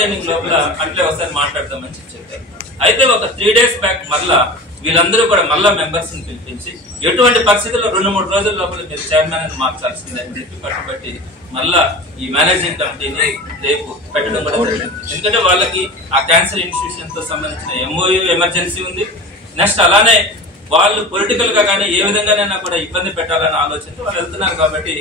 Month ending లోపల అట్లే ఒకసారి మాట్లాడదామని చెప్పారు. అయితే ఒక 3 days బ్యాక్ మళ్ళా వీళ్ళందరూ కూడా మళ్ళా మెంబర్స్ ని పిలిపించి ఎటువంటి పరిస్థితుల్లో 2-3 రోజుల లోపల మీరు చైర్మన్ అని మార్చాల్సిందే అని చెప్పి పట్టుబట్టి మళ్ళా ఈ మేనేజింగ్ కమిటీని రేపు పెట్టడం కూడా జరిగింది. ఎందుకంటే వాళ్ళకి ఆ క్యాన్సర్ ఇన్స్టిట్యూషన్ తో సంబంధించిన MOU ఎమర్జెన్సీ ఉంది. నెక్స్ట్ అలానే వాళ్ళు పొలిటికల్ గా కానీ ఏ విధంగానైనా కూడా ఇబ్బంది పెట్టాలని ఆలోచనతో వాళ్ళు వెళ్తున్నారు. కాబట్టి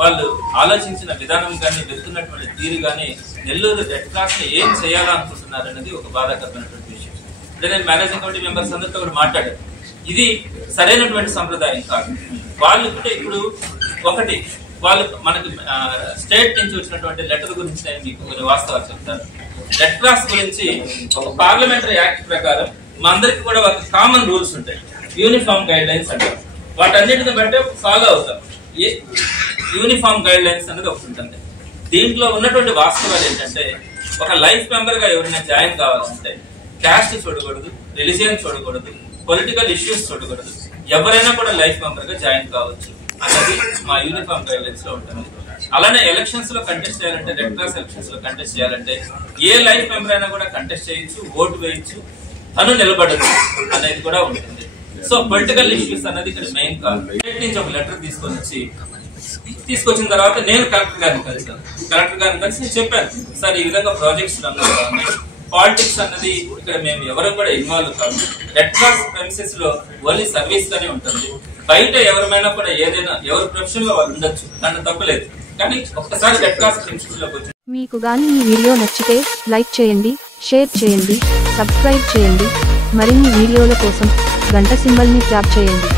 వాళ్ళు ఆలోచించిన విధానం కానీ వెళ్తున్నటువంటి తీరు కానీ నెల్లూరు రెడ్ క్రాస్ ని ఏం చేయాలనుకుంటున్నారు అనేది ఒక బాధాకరమైనటువంటి విషయం. అంటే నేను మేనేజింగ్ కమిటీ మెంబర్స్ అందరితో కూడా మాట్లాడాను. ఇది సరైనటువంటి సంప్రదాయం కాదు. వాళ్ళు అంటే ఇప్పుడు ఒకటి వాళ్ళు మనకి స్టేట్ నుంచి వచ్చినటువంటి లెటర్ గురించి నేను మీకు కొన్ని వాస్తవాలు చెప్తాను. రెడ్ క్రాస్ గురించి ఒక పార్లమెంటరీ యాక్ట్ ప్రకారం మా అందరికి కూడా ఒక కామన్ రూల్స్ ఉంటాయి, యూనిఫామ్ గైడ్ లైన్స్ అంటారు. వాటన్నిటిని బట్టే ఫాలో అవుతాం. యూనిఫామ్ గైడ్ లైన్స్ అనేది ఒకటి ఉంటుంది. దీంట్లో ఉన్నటువంటి వాస్తవాలు ఏంటంటే ఒక లైఫ్ మెంబర్ గా ఎవరైనా జాయిన్ కావాలంటే క్యాస్ట్ చూడకూడదు, రిలీజియన్ చూడకూడదు, పొలిటికల్ ఇష్యూస్ చూడకూడదు, ఎవరైనా కూడా లైఫ్ మెంబర్ గా జాయిన్ కావచ్చు అన్నది మా యూనిఫామ్ గైడ్ లైన్స్ లో ఉంటుంది. అలానే ఎలక్షన్స్ లో కంటెస్ట్ చేయాలంటే, రెడ్ క్రాస్ ఎలక్షన్స్ లో కంటెస్ట్ చేయాలంటే ఏ లైఫ్ మెంబర్ అయినా కూడా కంటెస్ట్ చేయొచ్చు, ఓటు వేయచ్చు, తను నిలబడచ్చు అనేది కూడా ఉంటుంది. సో పొలిటికల్ ఇష్యూస్ అన్నది ఇక్కడ మెయిన్ కాదు. స్టేట్ నుంచి ఒక లెటర్ తీసుకొచ్చిన తర్వాత నేను కలెక్టర్ గారిని కలిసాను. కలెక్టర్ గారిని కలిసి నేను చెప్పాను, సార్ ఈ విధంగా ప్రాజెక్ట్స్ రన్ అవుతా ఉన్నాయి, పాలిటిక్స్ అన్నది ఇక్కడ మేము ఎవరు కూడా ఇన్వాల్వ్ కాదు, రెడ్ క్రాస్ ప్రెమిసెస్ లో ఓన్లీ సర్వీస్ గానే ఉంటుంది, బయట ఎవరైనా కూడా ఏదైనా ఎవరి ప్రొఫెషన్ లో వాళ్ళు ఉండొచ్చు, దాంట్లో తప్పలేదు. కానీ ఒక్కసారి రెడ్ క్రాస్ ప్రెమిసెస్ లోకి వచ్చి మీకు గాని ఈ వీడియో నచ్చితే లైక్ చేయండి, షేర్ చేయండి, సబ్స్క్రైబ్ చేయండి. మరిన్ని వీడియోల కోసం గంట సింబల్ ని ట్యాప్ చేయండి.